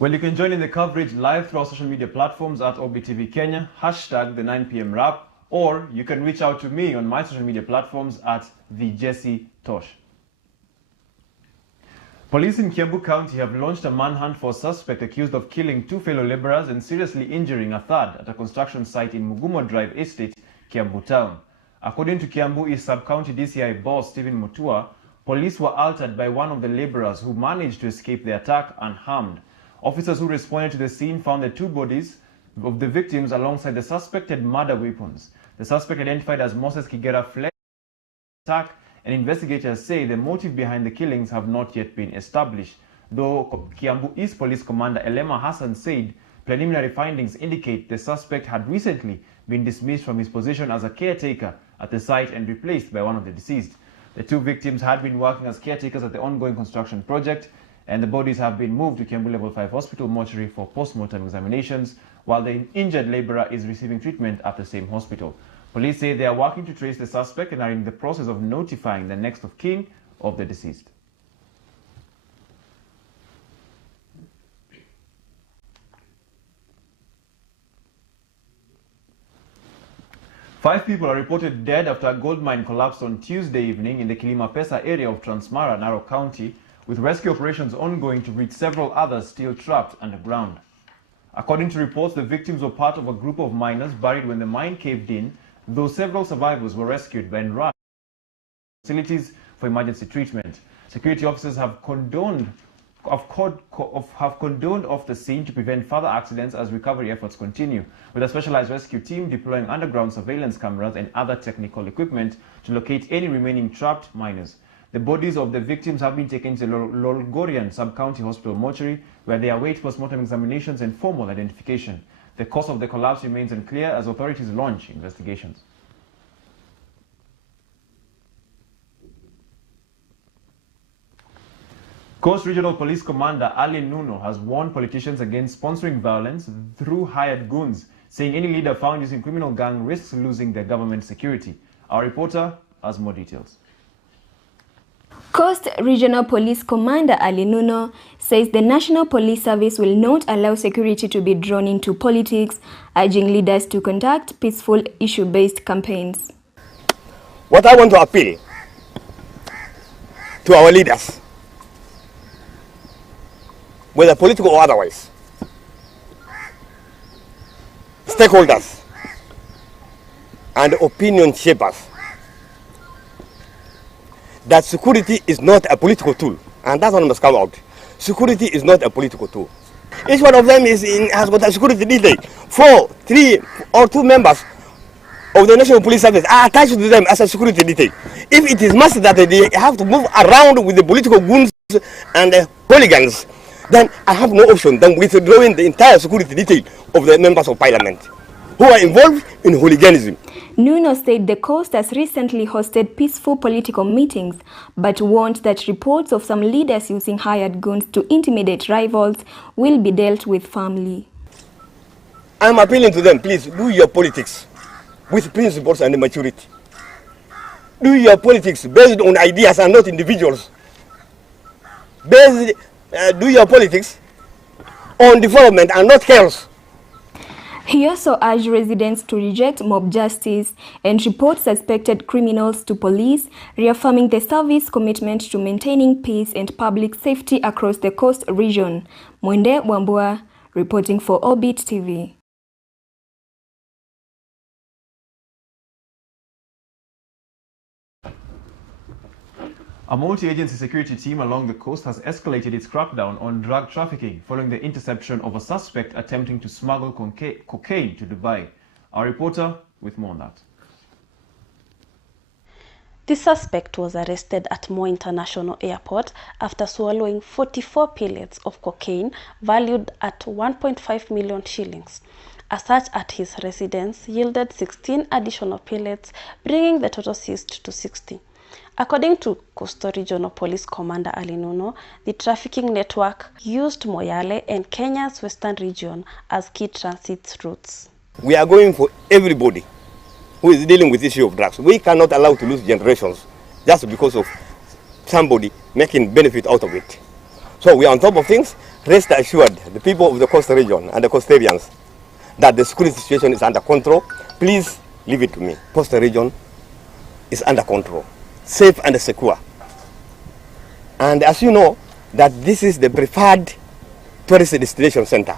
Well, you can join in the coverage live through our social media platforms at OBTV Kenya, hashtag the 9 p.m. wrap, or you can reach out to me on my social media platforms at the Jesse Tosh. Police in Kiambu County have launched a manhunt for a suspect accused of killing two fellow laborers and seriously injuring a third at a construction site in Mugumo Drive Estate, Kiambu Town. According to Kiambu East Sub-County DCI boss Stephen Mutua, police were altered by one of the laborers who managed to escape the attack unharmed. Officers who responded to the scene found the two bodies of the victims alongside the suspected murder weapons. The suspect, identified as Moses Kigera, fled the attack, and investigators say the motive behind the killings have not yet been established. Though Kiambu East Police Commander Elema Hassan said preliminary findings indicate the suspect had recently been dismissed from his position as a caretaker at the site and replaced by one of the deceased. The two victims had been working as caretakers at the ongoing construction project, and the bodies have been moved to Kiambu Level 5 Hospital mortuary for post-mortem examinations, while the injured laborer is receiving treatment at the same hospital. Police say they are working to trace the suspect and are in the process of notifying the next of kin of the deceased. Five people are reported dead after a gold mine collapsed on Tuesday evening in the Kilima Pesa area of Transmara, Narok County, with rescue operations ongoing to reach several others still trapped underground. According to reports, the victims were part of a group of miners buried when the mine caved in, though several survivors were rescued by rushed facilities for emergency treatment. Security officers have condoned off the scene to prevent further accidents as recovery efforts continue, with a specialized rescue team deploying underground surveillance cameras and other technical equipment to locate any remaining trapped miners. The bodies of the victims have been taken to Lolgorian Sub-County Hospital mortuary, where they await post-mortem examinations and formal identification. The cause of the collapse remains unclear as authorities launch investigations. Coast Regional Police Commander Ali Nuno has warned politicians against sponsoring violence through hired goons, saying any leader found using criminal gang risks losing their government security. Our reporter has more details. Coast Regional Police Commander Ali Nuno says the National Police Service will not allow security to be drawn into politics, urging leaders to conduct peaceful issue-based campaigns. What I want to appeal to our leaders, whether political or otherwise, stakeholders and opinion shapers, that security is not a political tool, and that one must come out. Security is not a political tool. Each one of them has got a security detail. 4, 3, or 2 members of the National Police Service are attached to them as a security detail. If it is must that they have to move around with the political goons and the hooligans, then I have no option than withdrawing the entire security detail of the members of parliament who are involved in hooliganism. Nuno said the coast has recently hosted peaceful political meetings, but warned that reports of some leaders using hired goons to intimidate rivals will be dealt with firmly. I'm appealing to them, please do your politics with principles and maturity. Do your politics based on ideas and not individuals. Do your politics on development and not chaos. He also urged residents to reject mob justice and report suspected criminals to police, reaffirming the service commitment to maintaining peace and public safety across the coast region. Mwende Wambua, reporting for Orbit TV. A multi-agency security team along the coast has escalated its crackdown on drug trafficking following the interception of a suspect attempting to smuggle cocaine to Dubai. Our reporter with more on that. The suspect was arrested at Moi International Airport after swallowing 44 pellets of cocaine valued at 1.5 million shillings. A search at his residence yielded 16 additional pellets, bringing the total seized to 60. According to Coastal Regional Police Commander Ali Nuno, the trafficking network used Moyale and Kenya's western region as key transit routes. We are going for everybody who is dealing with the issue of drugs. We cannot allow to lose generations just because of somebody making benefit out of it. So we are on top of things. Rest assured, the people of the coastal region and the coastarians, that the security situation is under control. Please leave it to me. Coastal region is under control, safe and secure. And as you know, that this is the preferred tourist destination center.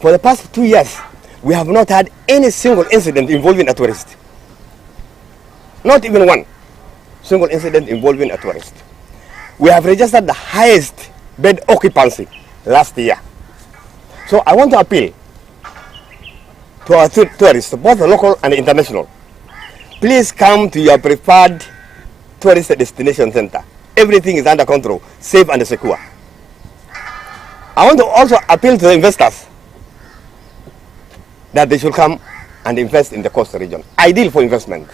For the past 2 years, we have not had any single incident involving a tourist. Not even one single incident involving a tourist. We have registered the highest bed occupancy last year. So I want to appeal to our tourists, both local and international. Please come to your preferred tourist destination center. Everything is under control, safe and secure. I want to also appeal to the investors that they should come and invest in the coastal region. Ideal for investment.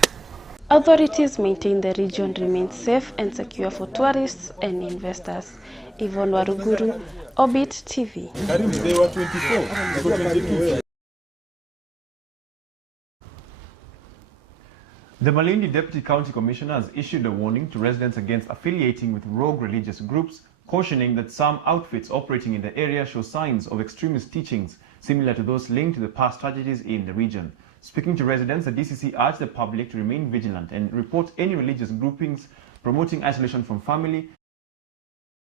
Authorities maintain the region remains safe and secure for tourists and investors. Yvonne Waruguru, Orbit TV. The Malindi Deputy County Commissioner has issued a warning to residents against affiliating with rogue religious groups, cautioning that some outfits operating in the area show signs of extremist teachings similar to those linked to the past tragedies in the region. Speaking to residents, the DCC urged the public to remain vigilant and report any religious groupings promoting isolation from family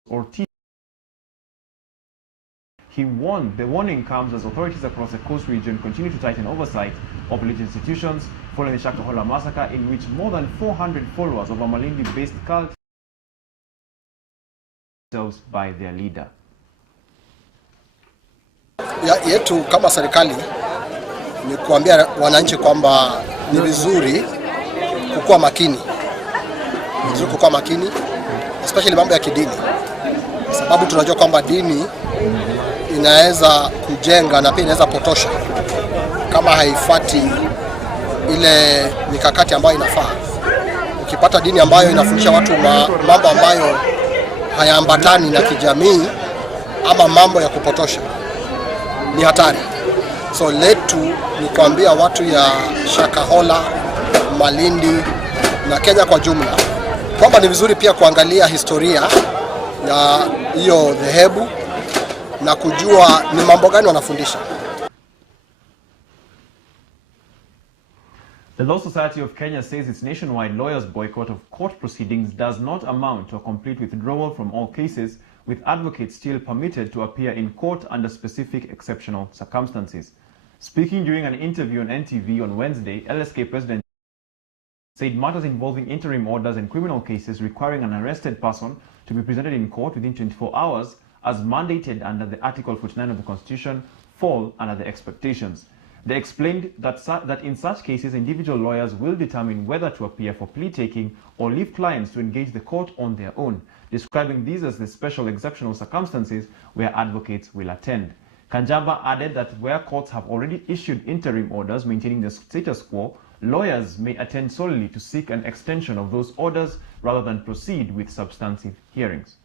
or teaching. He warned the warning comes as authorities across the coast region continue to tighten oversight of religious institutions following the Shakahola massacre, in which more than 400 followers of a Malindi-based cult themselves by their leader. Yetu kama serikali ni kuambia wananchi kwamba ni vizuri kukuwa makini. Vizuri kukuwa makini, especially mambo ya kidini. Sababu tunajua kwamba dini inaweza kujenga na pia inaweza potosha kama haifuati ile mikakati ambayo inafaa. Ukipata dini ambayo inafundisha watu mambo ambayo hayaambatani na kijamii ama mambo ya kupotosha, ni hatari. So letu ni kuambia watu ya Shakahola, Malindi na Kenya kwa jumla kwamba ni vizuri pia kuangalia historia ya hiyo dhehebu na kujua ni mambo gani wanafundisha. The Law Society of Kenya says its nationwide lawyers' boycott of court proceedings does not amount to a complete withdrawal from all cases, with advocates still permitted to appear in court under specific exceptional circumstances. Speaking during an interview on NTV on Wednesday, LSK President said matters involving interim orders and criminal cases requiring an arrested person to be presented in court within 24 hours, as mandated under the Article 49 of the Constitution, fall under the expectations. They explained that in such cases, individual lawyers will determine whether to appear for plea taking or leave clients to engage the court on their own, describing these as the special exceptional circumstances where advocates will attend. Kanjamba added that where courts have already issued interim orders maintaining the status quo, lawyers may attend solely to seek an extension of those orders rather than proceed with substantive hearings.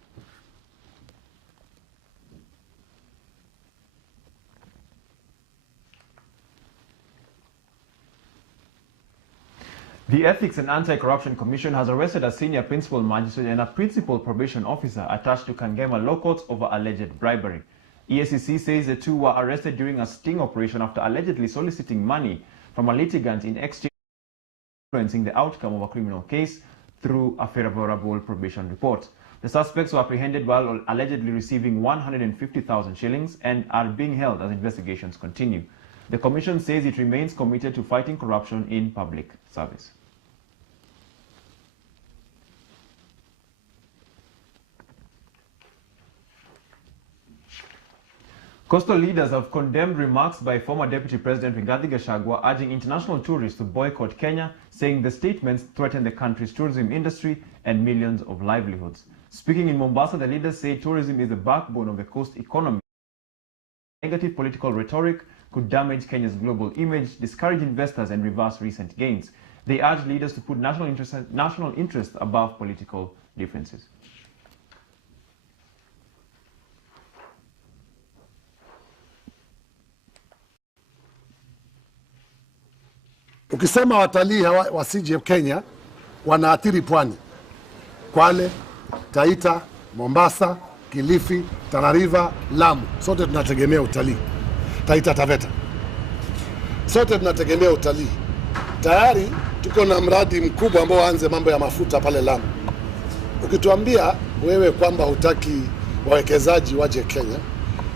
The Ethics and Anti-Corruption Commission has arrested a senior principal magistrate and a principal probation officer attached to Kangema Law Courts over alleged bribery. EACC says the two were arrested during a sting operation after allegedly soliciting money from a litigant in exchange for influencing the outcome of a criminal case through a favorable probation report. The suspects were apprehended while allegedly receiving 150,000 shillings and are being held as investigations continue. The Commission says it remains committed to fighting corruption in public service. Coastal leaders have condemned remarks by former Deputy President Rigathi Gachagua urging international tourists to boycott Kenya, saying the statements threaten the country's tourism industry and millions of livelihoods. Speaking in Mombasa, the leaders say tourism is the backbone of the coast economy. Negative political rhetoric could damage Kenya's global image, discourage investors, and reverse recent gains. They urge leaders to put national interest above political differences. Ukisema watalii wasije Kenya, wanaathiri pwani. Kwale, Taita, Mombasa, Kilifi, Tana River, Lamu, sote tunategemea utalii. Taita Taveta, sote tunategemea utalii. Tayari tuko na mradi mkubwa ambao anze mambo ya mafuta pale Lamu. Ukituambia wewe kwamba hutaki wawekezaji waje Kenya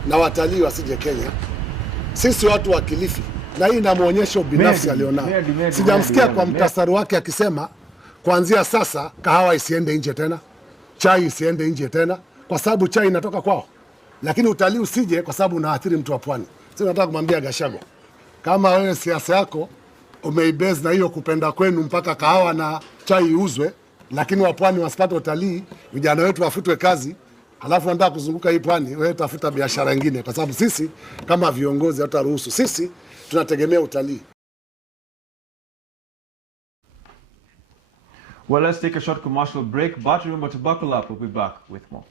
na watalii wasije Kenya, sisi watu wa Kilifi, na hii na muonyesho binafsi alionao. Sijamsikia kwa mtasari wake akisema kuanzia sasa kahawa isiende nje tena, chai isiende nje tena, kwa sababu chai inatoka kwao, lakini utalii usije kwa sababu unaathiri mtu wa pwani. Sasa nataka kumwambia Gachagua, kama wewe siasa yako umeibase na hiyo kupenda kwenu mpaka kahawa na chai iuzwe, lakini wapwani wasipate utalii, vijana wetu wafutwe kazi, alafu wanataka kuzunguka hii pwani, wewe tafuta biashara nyingine, kwa sababu sisi kama viongozi hataruhusu. Sisi tunategemea utalii. Well, let's take a short commercial break, but remember to buckle up. We'll be back with more.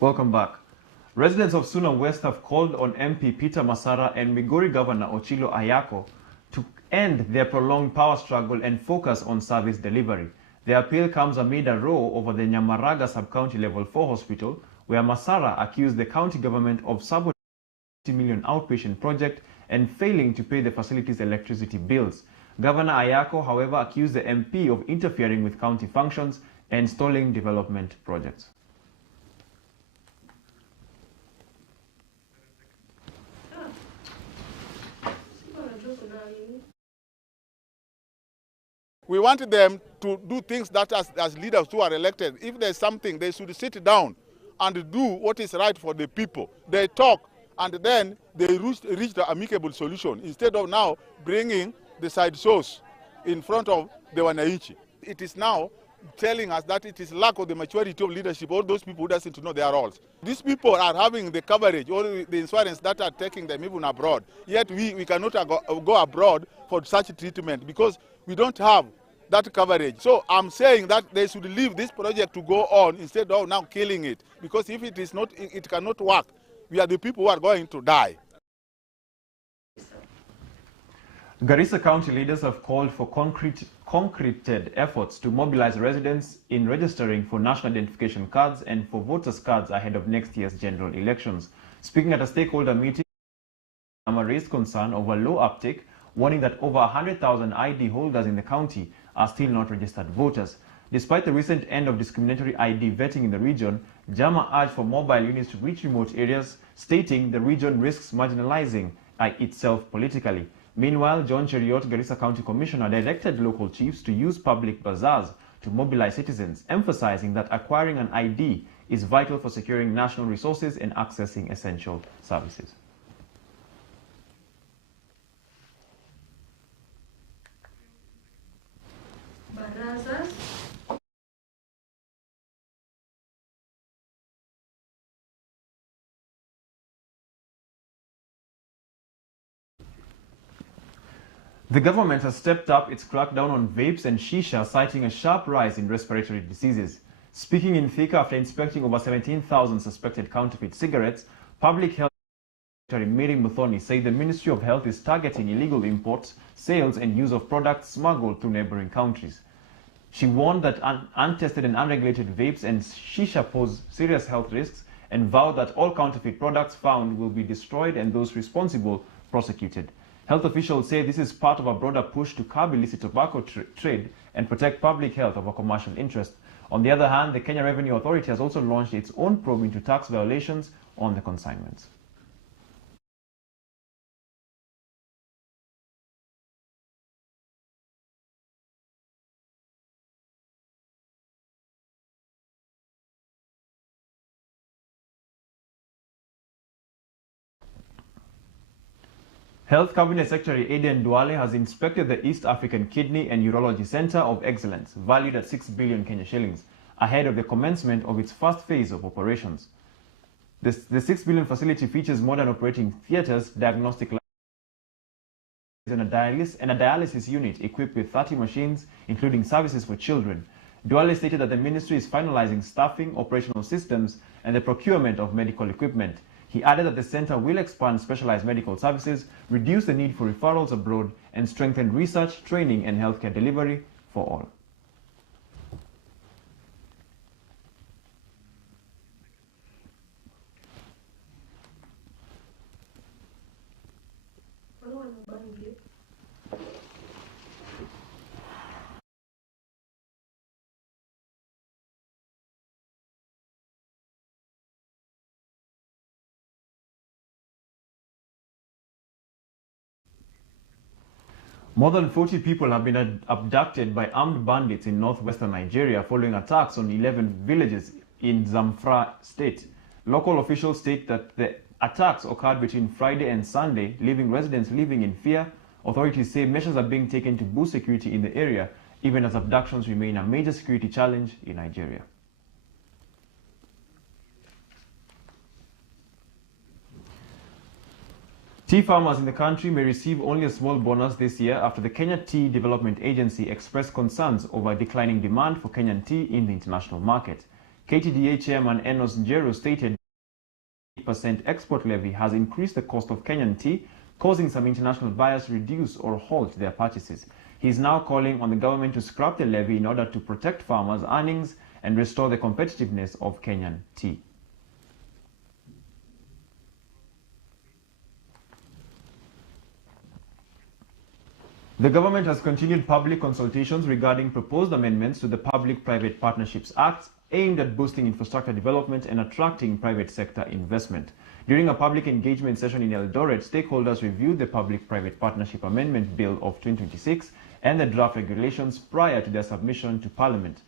Welcome back. Residents of Suna West have called on MP Peter Masara and Migori Governor Ochilo Ayako to end their prolonged power struggle and focus on service delivery. The appeal comes amid a row over the Nyamaraga Sub-County Level 4 hospital, where Masara accused the county government of sabotaging a $50 million outpatient project and failing to pay the facility's electricity bills. Governor Ayako, however, accused the MP of interfering with county functions and stalling development projects. We want them to do things that as leaders who are elected, if there's something, they should sit down and do what is right for the people. They talk and then they reach the amicable solution instead of now bringing the side source in front of the wananchi. It is now telling us that it is lack of the maturity of leadership, all those people who doesn't know their roles. These people are having the coverage, all the insurance that are taking them even abroad. Yet we cannot go abroad for such treatment because we don't have that coverage. So I'm saying that they should leave this project to go on instead of now killing it. Because if it is not, it cannot work. We are the people who are going to die. Garissa County leaders have called for concreted efforts to mobilize residents in registering for national identification cards and for voters' cards ahead of next year's general elections. Speaking at a stakeholder meeting, Ama raised concern over low uptake, warning that over 100,000 ID holders in the county are still not registered voters. Despite the recent end of discriminatory ID vetting in the region, Jama urged for mobile units to reach remote areas, stating the region risks marginalizing itself politically. Meanwhile, John Cheriot, Garissa County Commissioner, directed local chiefs to use public bazaars to mobilize citizens, emphasizing that acquiring an ID is vital for securing national resources and accessing essential services. The government has stepped up its crackdown on vapes and shisha, citing a sharp rise in respiratory diseases. Speaking in Thika after inspecting over 17,000 suspected counterfeit cigarettes, Public Health Secretary Mary Muthoni said the Ministry of Health is targeting illegal imports, sales and use of products smuggled through neighboring countries. She warned that untested and unregulated vapes and shisha pose serious health risks and vowed that all counterfeit products found will be destroyed and those responsible prosecuted. Health officials say this is part of a broader push to curb illicit tobacco trade and protect public health over commercial interest. On the other hand, the Kenya Revenue Authority has also launched its own probe into tax violations on the consignments. Health Cabinet Secretary Aden Duale has inspected the East African Kidney and Urology Center of Excellence, valued at 6 billion Kenya shillings, ahead of the commencement of its first phase of operations. The 6 billion facility features modern operating theaters, diagnostic labs, and a dialysis unit equipped with 30 machines, including services for children. Duale stated that the ministry is finalizing staffing, operational systems, and the procurement of medical equipment. He added that the center will expand specialized medical services, reduce the need for referrals abroad, and strengthen research, training, and healthcare delivery for all. More than 40 people have been abducted by armed bandits in northwestern Nigeria following attacks on 11 villages in Zamfara state. Local officials state that the attacks occurred between Friday and Sunday, leaving residents living in fear. Authorities say measures are being taken to boost security in the area, even as abductions remain a major security challenge in Nigeria. Tea farmers in the country may receive only a small bonus this year after the Kenya Tea Development Agency expressed concerns over declining demand for Kenyan tea in the international market. KTDA Chairman Enos Njeru stated the 8% export levy has increased the cost of Kenyan tea, causing some international buyers to reduce or halt their purchases. He is now calling on the government to scrap the levy in order to protect farmers' earnings and restore the competitiveness of Kenyan tea. The government has continued public consultations regarding proposed amendments to the Public-Private Partnerships Act aimed at boosting infrastructure development and attracting private sector investment. During a public engagement session in Eldoret, stakeholders reviewed the Public-Private Partnership Amendment Bill of 2026 and the draft regulations prior to their submission to Parliament.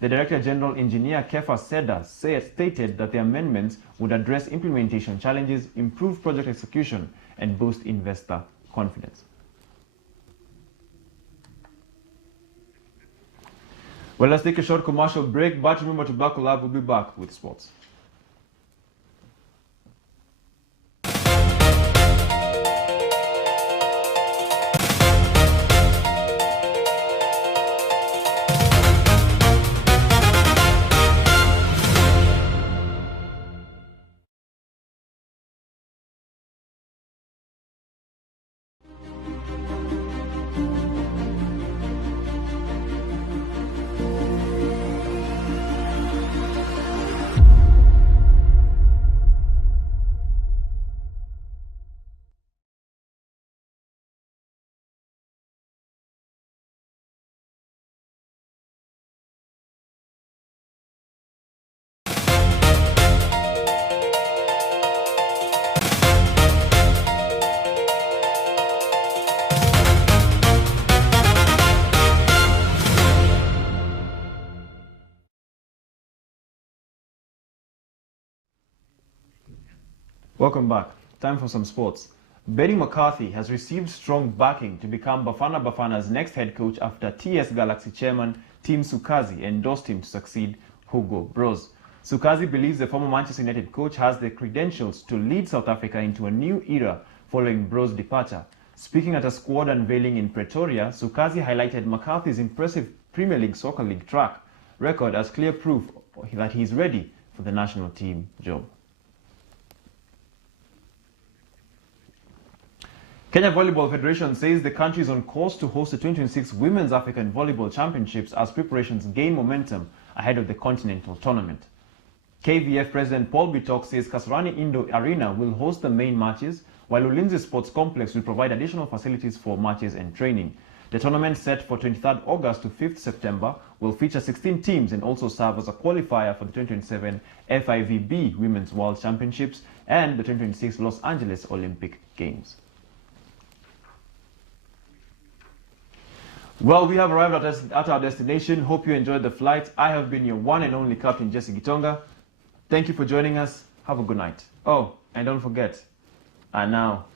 The Director General Engineer Kefa Seda stated that the amendments would address implementation challenges, improve project execution, and boost investor confidence. Well, let's take a short commercial break, but remember to buckle up. We'll be back with sports. Welcome back. Time for some sports. Betty McCarthy has received strong backing to become Bafana Bafana's next head coach after TS Galaxy chairman Tim Sukazi endorsed him to succeed Hugo Broos. Sukazi believes the former Manchester United coach has the credentials to lead South Africa into a new era following Broos' departure. Speaking at a squad unveiling in Pretoria, Sukazi highlighted McCarthy's impressive Premier League Soccer League track record as clear proof that he is ready for the national team job. Kenya Volleyball Federation says the country is on course to host the 2026 Women's African Volleyball Championships as preparations gain momentum ahead of the continental tournament. KVF President Paul Bitok says Kasarani Indo Arena will host the main matches, while Ulinzi Sports Complex will provide additional facilities for matches and training. The tournament, set for 23rd August to 5th September, will feature 16 teams and also serve as a qualifier for the 2027 FIVB Women's World Championships and the 2026 Los Angeles Olympic Games. Well, we have arrived at our destination. Hope you enjoyed the flight. I have been your one and only Captain Jesse Gitonga. Thank you for joining us. Have a good night. Oh, and don't forget, and now